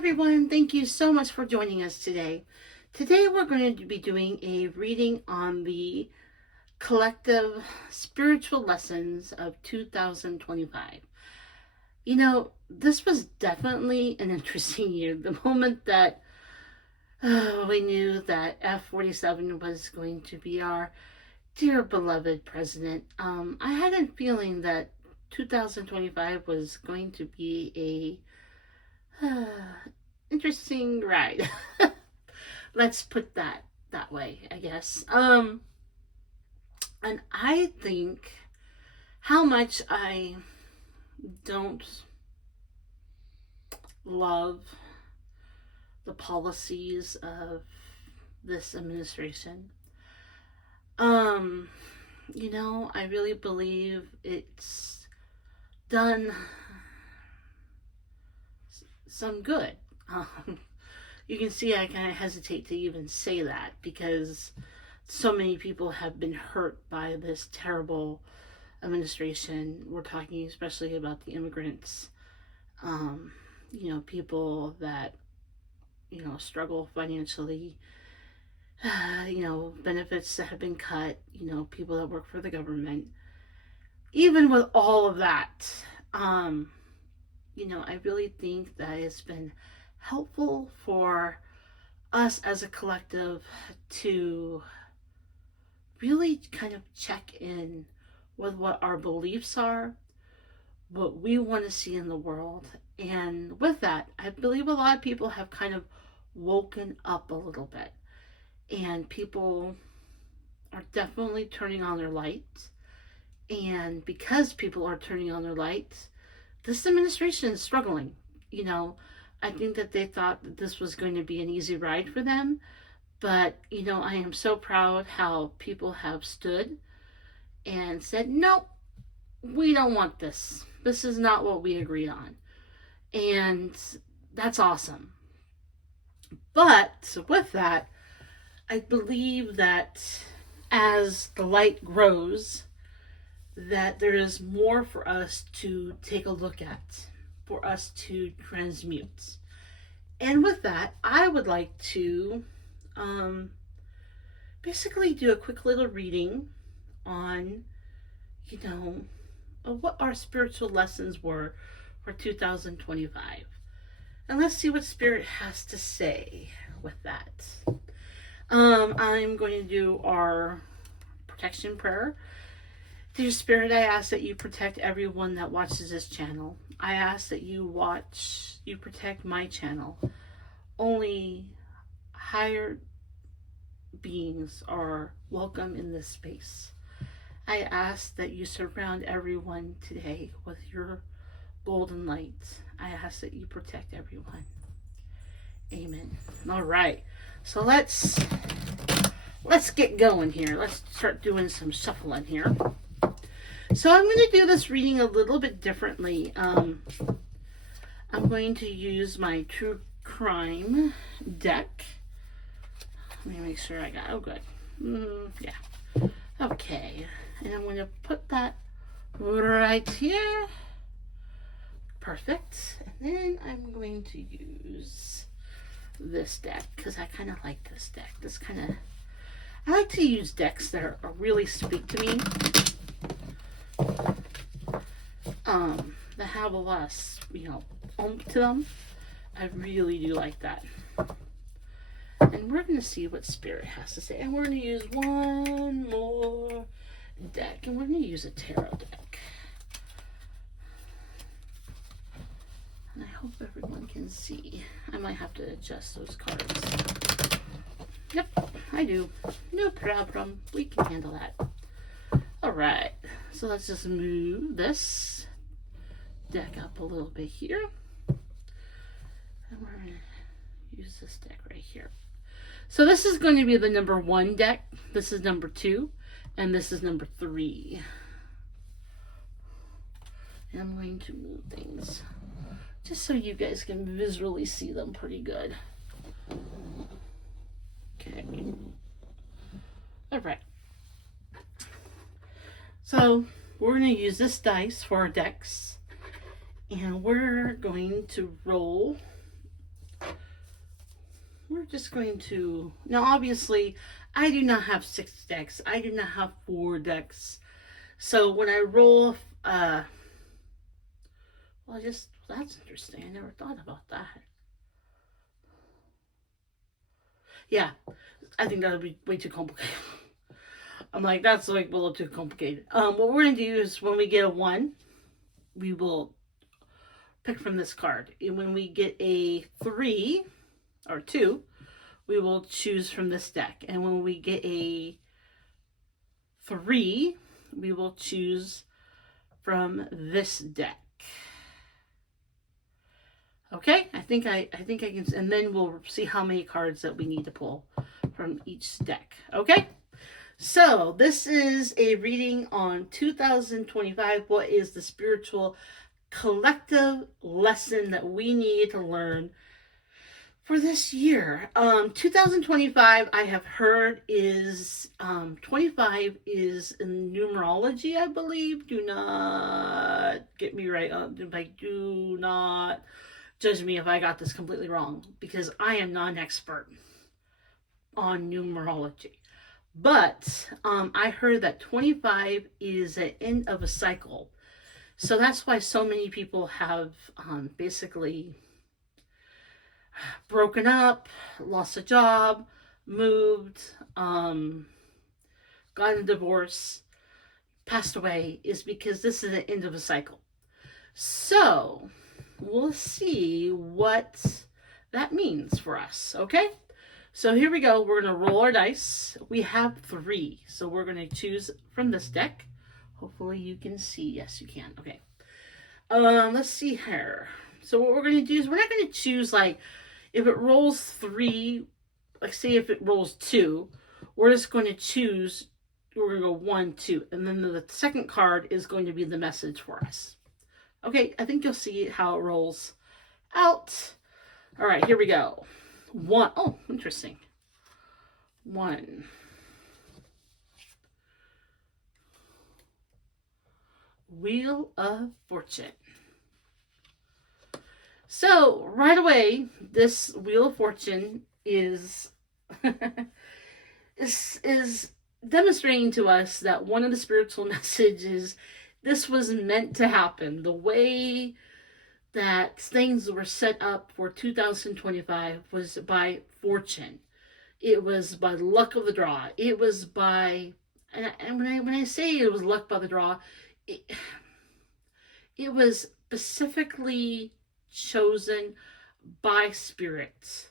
everyone, thank you so much for joining us today. Today we're going to be doing a reading on the collective spiritual lessons of 2025. This was definitely an interesting year. The moment that we knew that F-47 was going to be our dear beloved president, I had a feeling that 2025 was going to be a interesting ride. Let's put that way, I guess. And I think how much I don't love the policies of this administration. I really believe it's done some good. You can see I kind of hesitate to even say that because so many people have been hurt by this terrible administration. We're talking especially about the immigrants, people that, struggle financially, benefits that have been cut, people that work for the government. Even with all of that, I really think that it's been helpful for us as a collective to really kind of check in with what our beliefs are, what we want to see in the world. And with that, I believe a lot of people have kind of woken up a little bit. And people are definitely turning on their lights. And because people are turning on their lights, this administration is struggling. I think that they thought that this was going to be an easy ride for them. But, I am so proud how people have stood and said, nope, we don't want this. This is not what we agreed on. And that's awesome. But with that, I believe that as the light grows, that there is more for us to take a look at, for us to transmute. And with that, I would like to basically do a quick little reading on, what our spiritual lessons were for 2025. And let's see what Spirit has to say with that. I'm going to do our protection prayer. Dear Spirit, I ask that you protect everyone that watches this channel. I ask that you protect my channel. Only higher beings are welcome in this space. I ask that you surround everyone today with your golden light. I ask that you protect everyone. Amen. All right. So let's get going here. Let's start doing some shuffling here. So I'm going to do this reading a little bit differently. I'm going to use my True Crime deck. Let me make sure I got, oh good. Yeah. Okay. And I'm going to put that right here. Perfect. And then I'm going to use this deck because I kind of like this deck. I like to use decks that really speak to me. That have a lot of, oomph to them. I really do like that. And we're going to see what Spirit has to say. And we're going to use one more deck. And we're going to use a tarot deck. And I hope everyone can see. I might have to adjust those cards. Yep, I do. No problem. We can handle that. Alright. So let's just move this deck up a little bit here. And we're going to use this deck right here. So this is going to be the number 1 deck. This is number 2. And this is number 3. And I'm going to move things just so you guys can visually see them pretty good. Okay. Alright. So we're going to use this dice for our decks. And we're going to roll we're just going to, now obviously, I do not have 6 decks. I do not have 4 decks. So when I roll, well, that's interesting. I never thought about that. Yeah, I think that would be way too complicated. I'm like, that's like a little too complicated. What we're gonna do is when we get a 1, we will pick from this card. And when we get a 3 or 2, we will choose from this deck. And when we get a 3, we will choose from this deck. Okay, I think I can, and then we'll see how many cards that we need to pull from each deck. Okay, so this is a reading on 2025. What is the spiritual collective lesson that we need to learn for this year? 2025, I have heard is 25 is in numerology, I believe. Do not get me right. Like, do not judge me if I got this completely wrong, because I am not an expert on numerology. But I heard that 25 is the end of a cycle. So that's why so many people have basically broken up, lost a job, moved, gotten a divorce, passed away, is because this is the end of a cycle. So we'll see what that means for us, okay? So here we go. We're going to roll our dice. We have 3, so we're going to choose from this deck. Hopefully you can see. Yes, you can. Okay. Let's see here. So what we're going to do is we're not going to choose, like, if it rolls 3, like say if it rolls 2, we're just going to choose, we're going to go 1, 2, and then the second card is going to be the message for us. Okay, I think you'll see how it rolls out. All right, here we go. 1. Oh, interesting. 1. Wheel of Fortune. So right away, this Wheel of Fortune is is demonstrating to us that one of the spiritual messages, this was meant to happen. The way that things were set up for 2025 was by fortune. It was by luck of the draw. It was by, and when I say it was luck by the draw, it was specifically chosen by spirits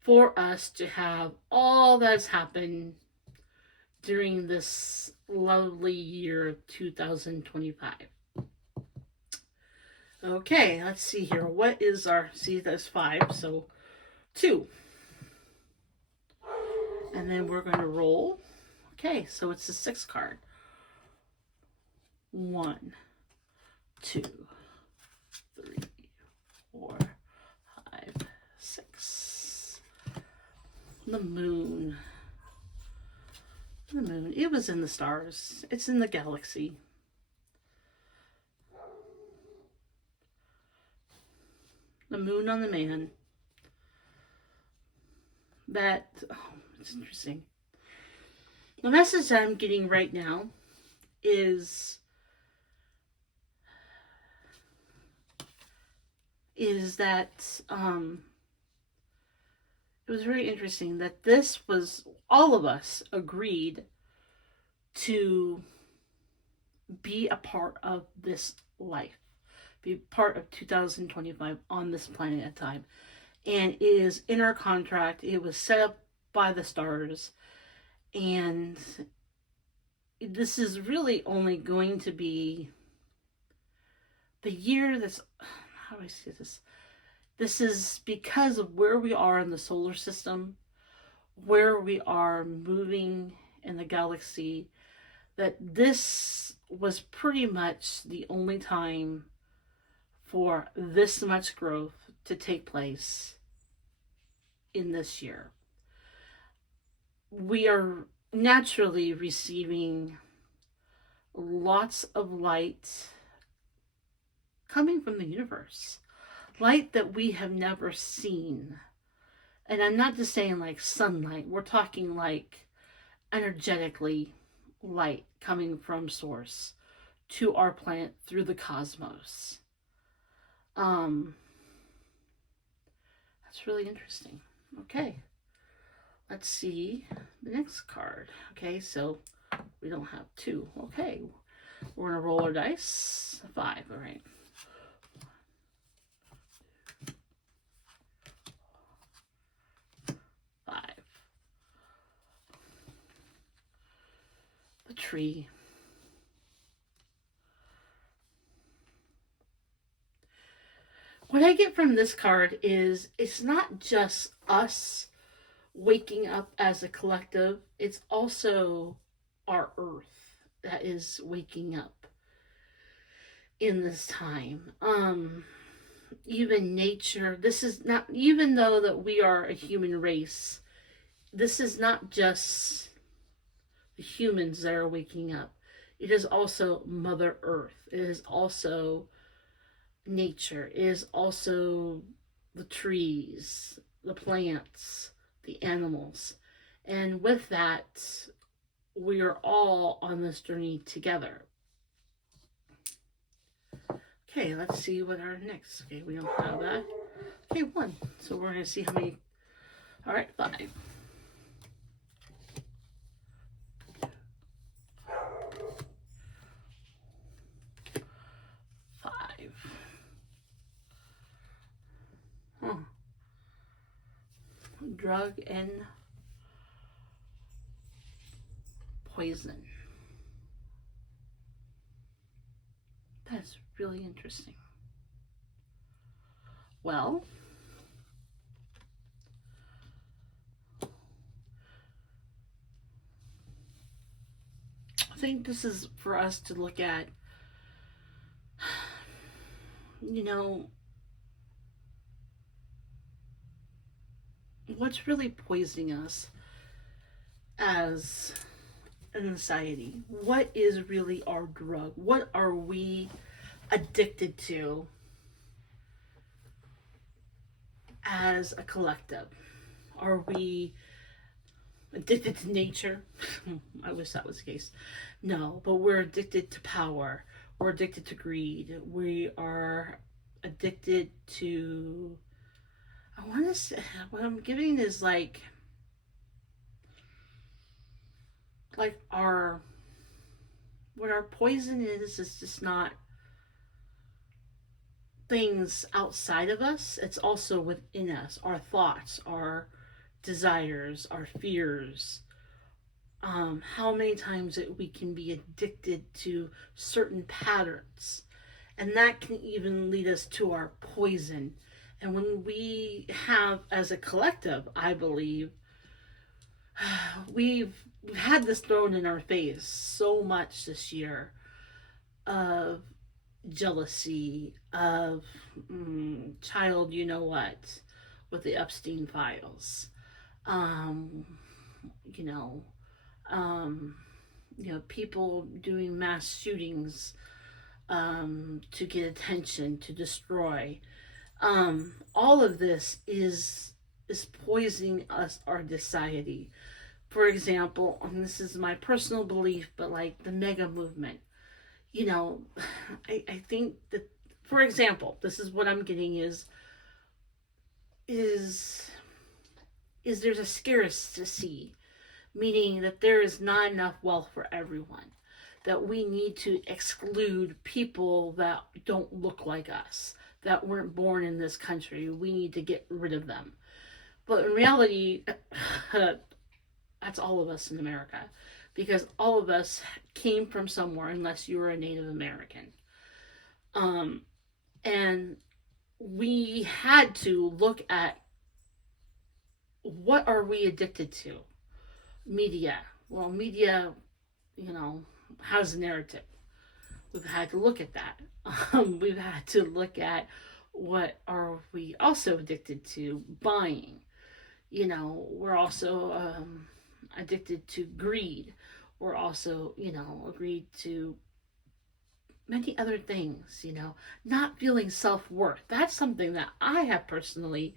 for us to have all that's happened during this lovely year of 2025. Okay, let's see here. What is our, see, that's 5, so 2. And then we're going to roll. Okay, so it's the 6th card. 1, 2, 3, 4, 5, 6. The moon. The moon. It was in the stars. It's in the galaxy. The moon on the man. That, oh, it's interesting. The message that I'm getting right now is that it was very interesting that this was, all of us agreed to be a part of this life, be part of 2025 on this planet at time. And it is in our contract. It was set up by the stars. And this is really only going to be the year that's, how do I say this? This is because of where we are in the solar system, where we are moving in the galaxy, that this was pretty much the only time for this much growth to take place in this year. We are naturally receiving lots of light coming from the universe. Light that we have never seen And I'm not just saying like sunlight, we're talking like energetically light coming from source to our planet through the cosmos. Um, that's really interesting. Okay, let's see the next card. Okay, so we don't have two. Okay, we're gonna roll our dice. 5, all right. 5. The tree. What I get from this card is it's not just us waking up as a collective, it's also our earth that is waking up in this time. Even nature, this is not, even though that we are a human race, this is not just the humans that are waking up. It is also Mother Earth. It is also nature. It is also the trees, the plants, the animals. And with that, we are all on this journey together. Okay, let's see what our next. Okay, we don't have that. Okay, 1. So we're going to see how many. All right, 5. 5. Huh. Drug and poison. That's really interesting. Well, I think this is for us to look at, you know, what's really poisoning us as an society. What is really our drug? What are we addicted to as a collective? Are we addicted to nature? I wish that was the case. No, but we're addicted to power. We're addicted to greed. We are addicted to. I want to say what I'm giving is like our what our poison is just not things outside of us, it's also within us, our thoughts, our desires, our fears. How many times we can be addicted to certain patterns, and that can even lead us to our poison. And when we have, as a collective, I believe, we've had this thrown in our face so much this year of jealousy, of child, you know what, with the Epstein files. Um, you know, um, people doing mass shootings to get attention, to destroy. All of this is poisoning us, our society. For example, and this is my personal belief, but like the mega movement, I think that, for example, this is what I'm getting is there's a scarcity, meaning that there is not enough wealth for everyone, that we need to exclude people that don't look like us, that weren't born in this country. We need to get rid of them. But in reality, that's all of us in America, because all of us came from somewhere, unless you were a Native American. And we had to look at, what are we addicted to? Media. Well, media, has a narrative. We've had to look at that. We've had to look at, what are we also addicted to? Buying. We're also addicted to greed. We're also, agreed to many other things, not feeling self-worth. That's something that I have personally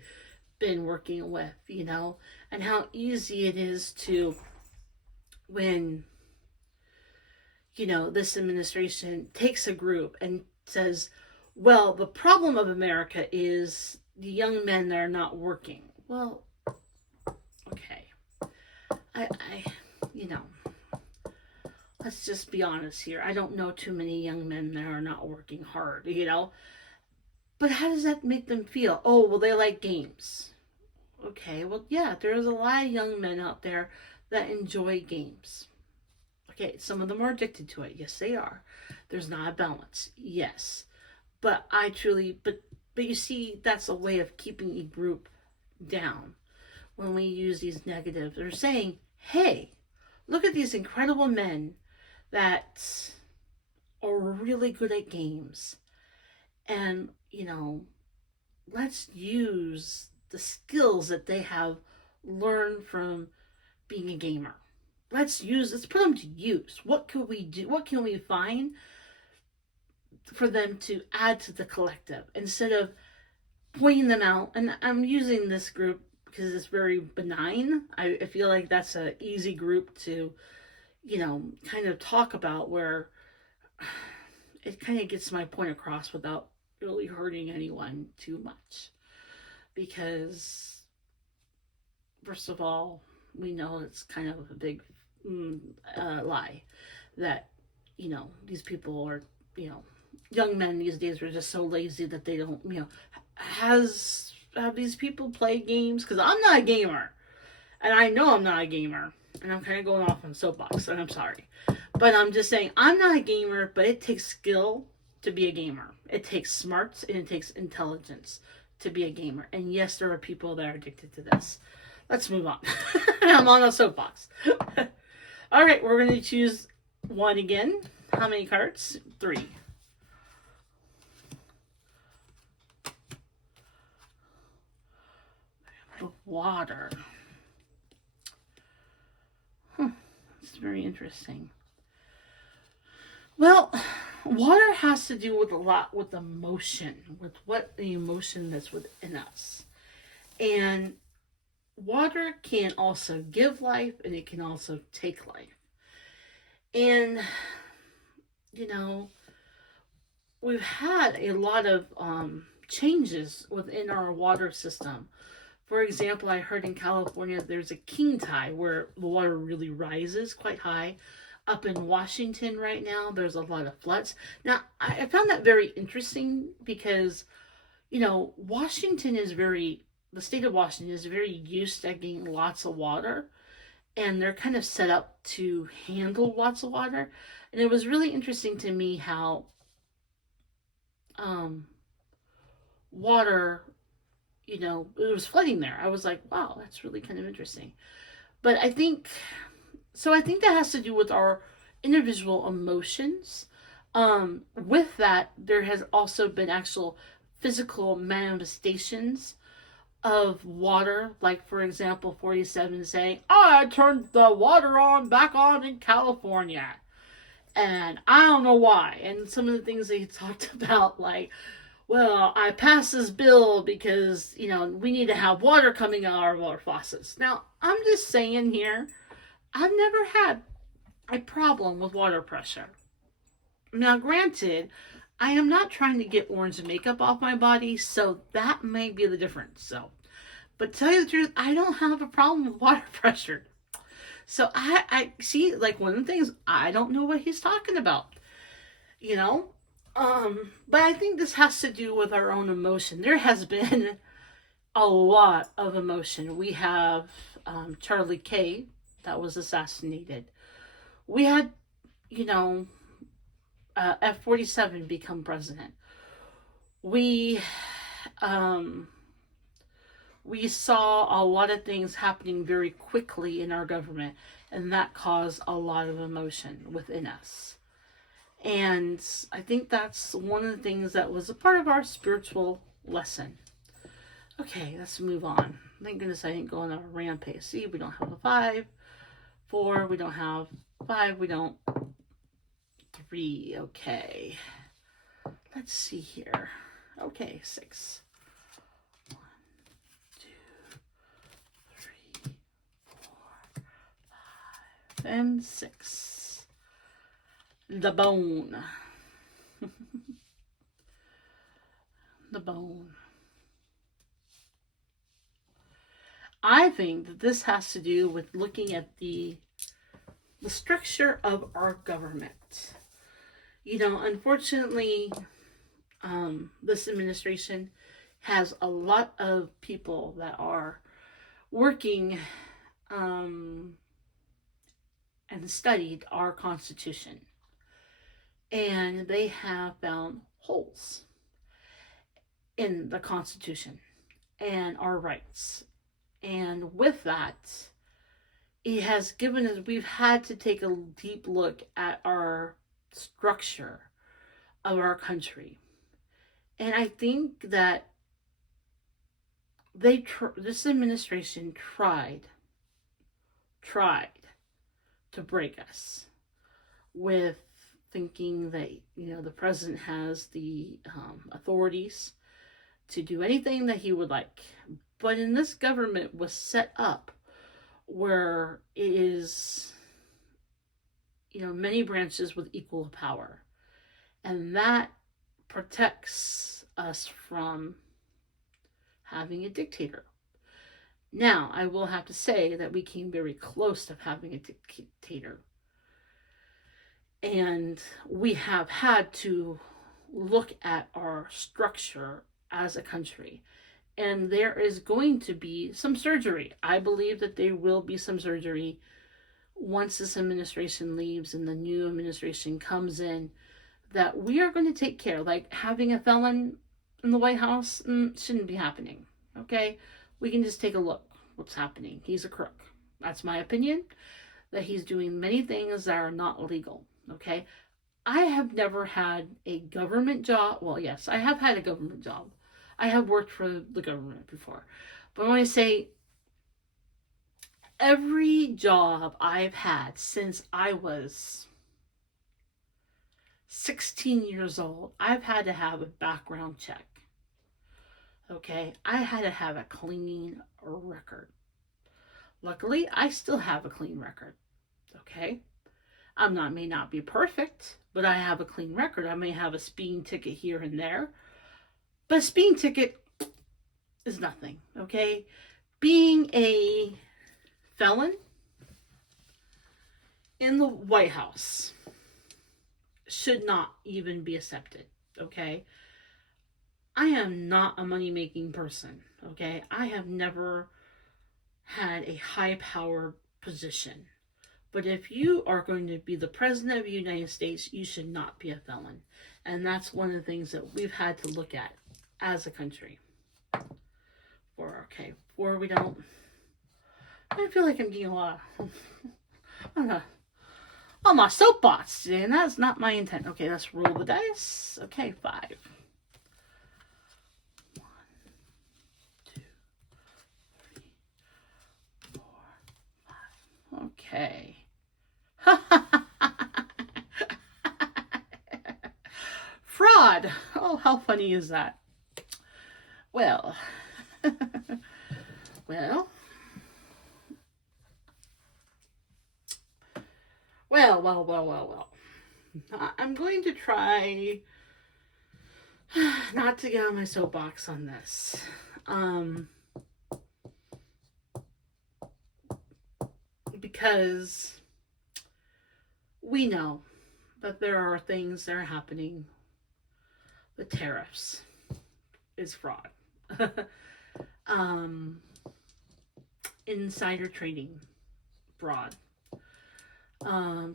been working with, and how easy it is to, when, this administration takes a group and says, well, the problem of America is the young men that are not working. Well, okay. I let's just be honest here. I don't know too many young men that are not working hard, But how does that make them feel? Oh, well, they like games. Okay, well, yeah, there's a lot of young men out there that enjoy games. Okay, some of them are addicted to it. Yes, they are. There's not a balance. Yes. But but you see, that's a way of keeping a group down when we use these negatives. They're saying, hey, look at these incredible men that are really good at games. And, let's use the skills that they have learned from being a gamer. Let's put them to use. What could we do? What can we find for them to add to the collective instead of pointing them out? And I'm using this group because it's very benign. I feel like that's an easy group to, kind of talk about, where it kind of gets my point across without really hurting anyone too much. Because, first of all, we know it's kind of a big lie that, these people are, young men these days are just so lazy that they don't, have these people play games? Because I'm not a gamer. And I know I'm not a gamer. And I'm kind of going off on soapbox, and I'm sorry. But I'm just saying, I'm not a gamer, but it takes skill to be a gamer. It takes smarts and it takes intelligence to be a gamer. And yes, there are people that are addicted to this. Let's move on. I'm on a soapbox. All right, we're going to choose one again. How many cards? 3. Water. It's very interesting. Well, water has to do with a lot with emotion, with what the emotion that's within us. And water can also give life and it can also take life. And, we've had a lot of changes within our water system. For example, I heard in California there's a king tide where the water really rises quite high. Up in Washington right now, there's a lot of floods. Now, I found that very interesting because, the state of Washington is very used to getting lots of water, and they're kind of set up to handle lots of water. And it was really interesting to me how water, it was flooding there. I was like, wow, that's really kind of interesting. But I think that has to do with our individual emotions. With that, there has also been actual physical manifestations of water. Like, for example, 47 saying, I turned the water back on in California. And I don't know why. And some of the things that he talked about, like, well, I passed this bill because, we need to have water coming out of our water faucets. Now, I'm just saying here, I've never had a problem with water pressure. Now, granted, I am not trying to get orange makeup off my body, so that may be the difference. But to tell you the truth, I don't have a problem with water pressure. So I see, like, one of the things, I don't know what he's talking about, But I think this has to do with our own emotion. There has been a lot of emotion. We have Charlie K. that was assassinated. We had, F-47 become president. We saw a lot of things happening very quickly in our government, and that caused a lot of emotion within us. And I think that's one of the things that was a part of our spiritual lesson. Okay, let's move on. Thank goodness I didn't go on a rampage. See, we don't have a 5. 4, we don't have 5, we don't 3. Okay. Let's see here. Okay, 6. 1, 2, and 6. The bone. The bone. I think that this has to do with looking at the structure of our government. Unfortunately, this administration has a lot of people that are working and studied our Constitution. And they have found holes in the Constitution and our rights. And with that, it has given us, we've had to take a deep look at our structure of our country. And I think that this administration tried to break us with thinking that the president has the authorities to do anything that he would like. But in this government was set up where it is many branches with equal power, and that protects us from having a dictator. Now, I will have to say that we came very close to having a dictator. And we have had to look at our structure as a country. And there is going to be some surgery. I believe that there will be some surgery once this administration leaves and the new administration comes in, that we are going to take care. Like having a felon in the White House shouldn't be happening. Okay? We can just take a look what's happening. He's a crook. That's my opinion, that he's doing many things that are not legal. Okay? I have never had a government job. Well, yes, I have had a government job. I have worked for the government before. But when I say every job I've had since I was 16 years old, I've had to have a background check. Okay? I had to have a clean record. Luckily, I still have a clean record. Okay? May not be perfect, but I have a clean record. I may have a speeding ticket here and there. But a speeding ticket is nothing, okay? Being a felon in the White House should not even be accepted, okay? I am not a money-making person, okay? I have never had a high-powered position. But if you are going to be the president of the United States, you should not be a felon. And that's one of the things that we've had to look at as a country. Before we don't... I feel like I'm getting a lot on my soapbox today, and that's not my intent. Okay, let's roll the dice. Okay, 5. 1, 2, 3, 4, 5. Okay. Fraud. Oh, how funny is that? Well, well, I'm going to try not to get on my soapbox on this. Because we know that there are things that are happening. The tariffs is fraud. Insider trading, fraud.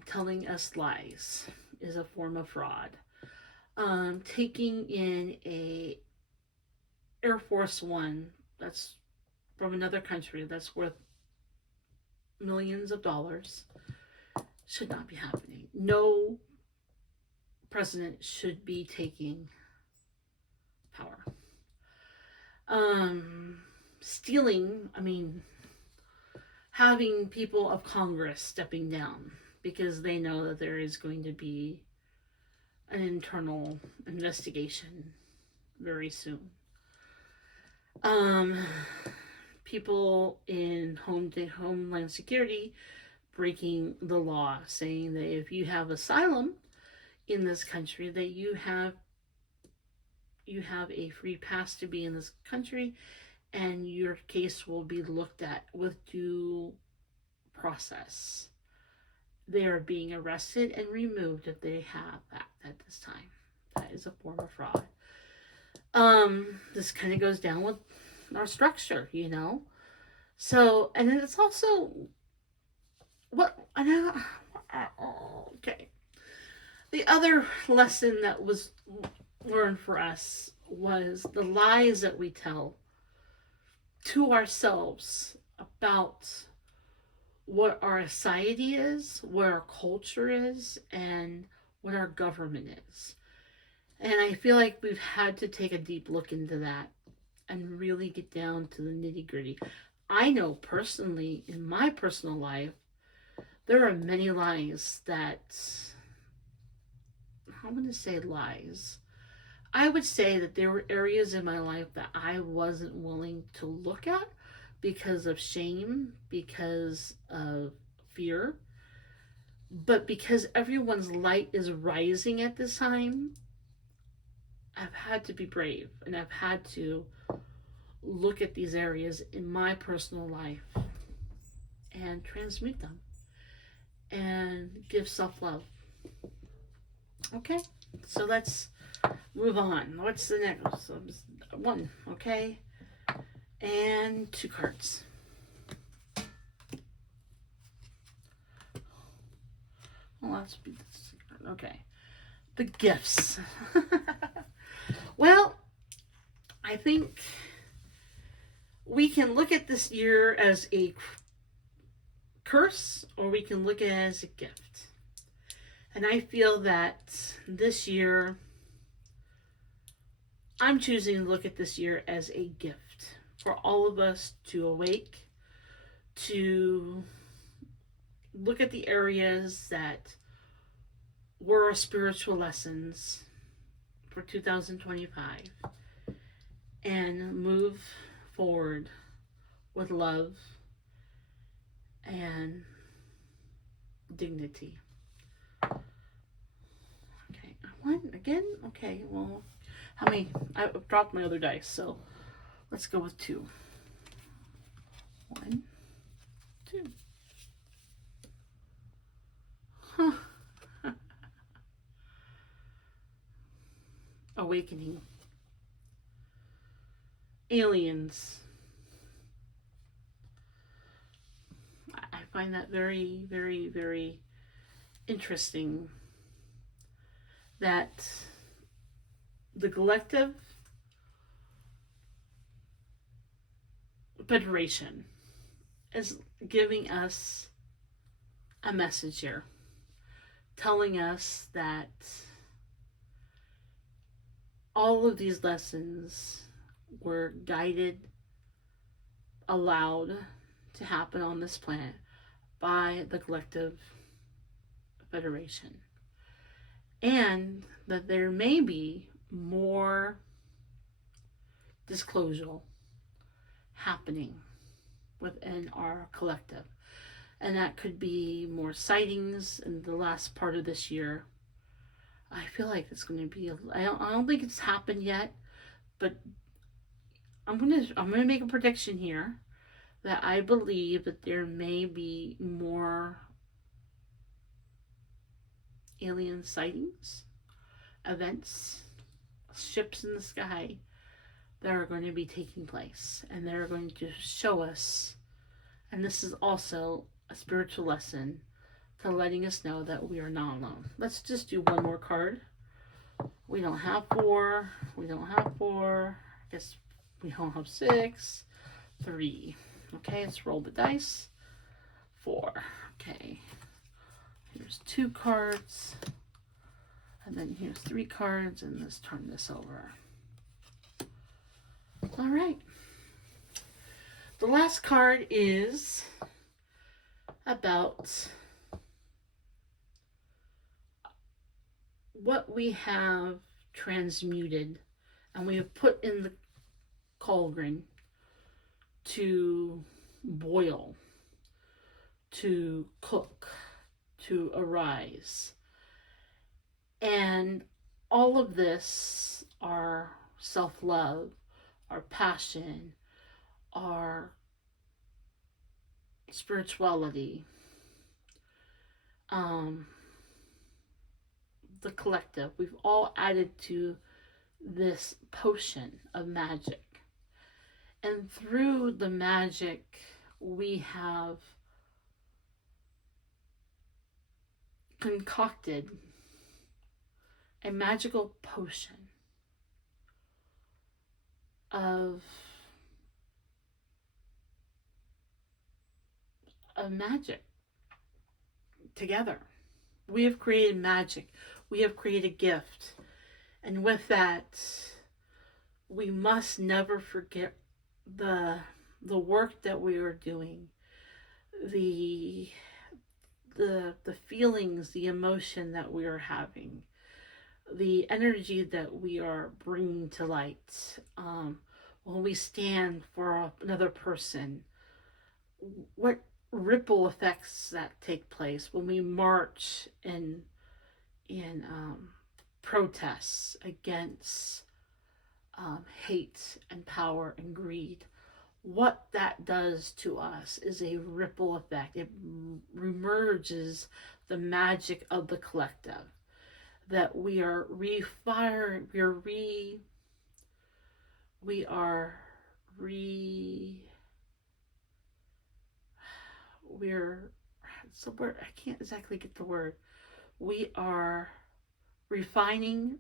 Telling us lies is a form of fraud. Taking in a Air Force One that's from another country that's worth millions of dollars should not be happening. No president should be taking power. Stealing, having people of Congress stepping down because they know that there is going to be an internal investigation very soon. People in Homeland Security breaking the law, saying that if you have asylum in this country, that you have a free pass to be in this country, and your case will be looked at with due process. They are being arrested and removed if they have that at this time. That is a form of fraud. This kind of goes down with our structure, you know. So, and then it's also what I know. Okay, the other lesson that was learned for us was the lies that we tell to ourselves about what our society is, what our culture is, and what our government is. And I feel like we've had to take a deep look into that and really get down to the nitty gritty. I know personally, in my personal life, there are many lies that, I'm going to say lies. I would say that there were areas in my life that I wasn't willing to look at because of shame, because of fear. But because everyone's light is rising at this time, I've had to be brave, and I've had to look at these areas in my personal life and transmute them and give self-love. Okay, so let's move on. What's the next one? Okay, and 2 cards. Well, that's okay. The gifts. Well, I think we can look at this year as a curse, or we can look at it as a gift. And I feel that this year, I'm choosing to look at this year as a gift for all of us to awake, to look at the areas that were our spiritual lessons for 2025 and move forward with love and dignity. Okay, one again. Okay, well, how many? I dropped my other dice, so let's go with 2. 1, 2. Huh. Awakening. Aliens. I find that very, very, very interesting that the collective federation is giving us a message here, telling us that all of these lessons were guided, allowed to happen on this planet by the collective federation. And that there may be more disclosure happening within our collective. And that could be more sightings in the last part of this year. I feel like it's going to be, I don't think it's happened yet, but I'm going to make a prediction here that I believe that there may be more alien sightings, events, ships in the sky that are going to be taking place, and they're going to show us, and this is also a spiritual lesson to letting us know that we are not alone. Let's just do one more card. We don't have 4. We don't have 4. I guess we don't have 6. 3. Okay, let's roll the dice. 4. Okay. Here's 2 cards. And then here's 3 cards. And let's turn this over. All right. The last card is about what we have transmuted and we have put in the cauldron to boil, to cook, to arise. And all of this, our self-love, our passion, our spirituality, um, the collective, we've all added to this potion of magic. And through the magic, we have concocted a magical potion of magic together. We have created magic. We have created a gift. And with that, we must never forget the work that we are doing, the feelings, the emotion that we are having, the energy that we are bringing to light. When we stand for another person, what ripple effects that take place when we march in protests against hate and power and greed. What that does to us is a ripple effect. It remerges the magic of the collective. That we are refiring, we are we're it's the word, I can't exactly get the word. We are refining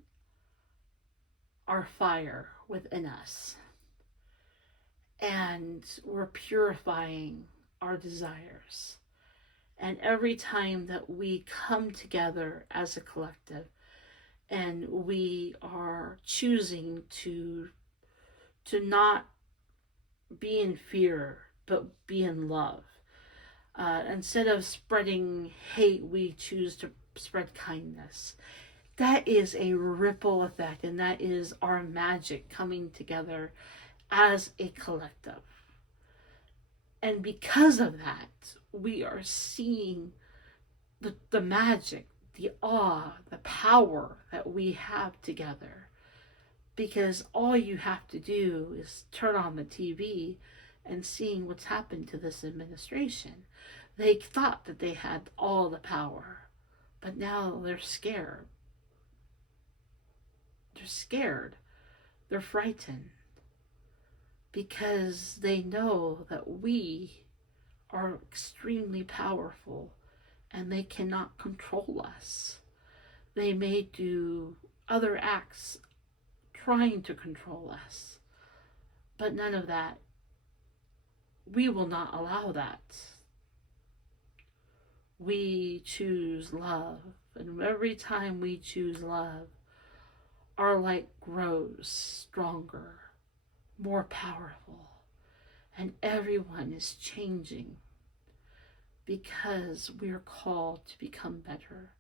our fire within us, and we're purifying our desires. And every time that we come together as a collective and we are choosing to not be in fear but be in love, instead of spreading hate, we choose to spread kindness. That is a ripple effect, and that is our magic coming together as a collective. And because of that, we are seeing the magic, the awe, the power that we have together. Because all you have to do is turn on the TV and seeing what's happened to this administration. They thought that they had all the power, but now they're scared. They're scared. They're frightened because they know that we are extremely powerful and they cannot control us. They may do other acts trying to control us, but none of that. We will not allow that. We choose love, and every time we choose love, our light grows stronger, more powerful, and everyone is changing because we are called to become better,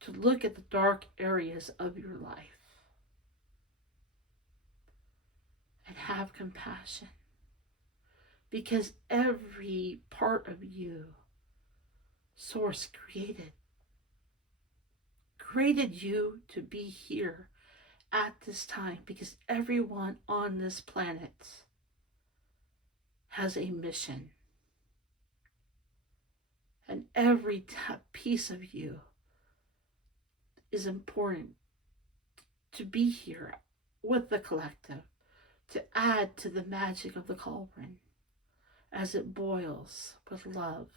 to look at the dark areas of your life and have compassion, because every part of you, Source created you to be here at this time, because everyone on this planet has a mission. And every piece of you is important to be here with the collective, to add to the magic of the cauldron as it boils with love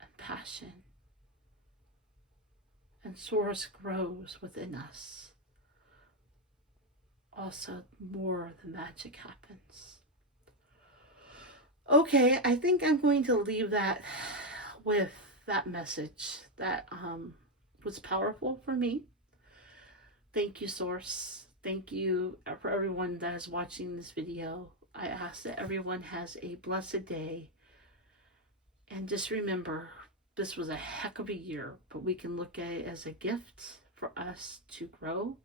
and passion. And Source grows within us. Also, more of the magic happens. Okay, I think I'm going to leave that with that message that was powerful for me. Thank you, Source. Thank you for everyone that is watching this video. I ask that everyone has a blessed day. And just remember, this was a heck of a year, but we can look at it as a gift for us to grow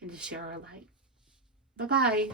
and to share our light. Bye-bye.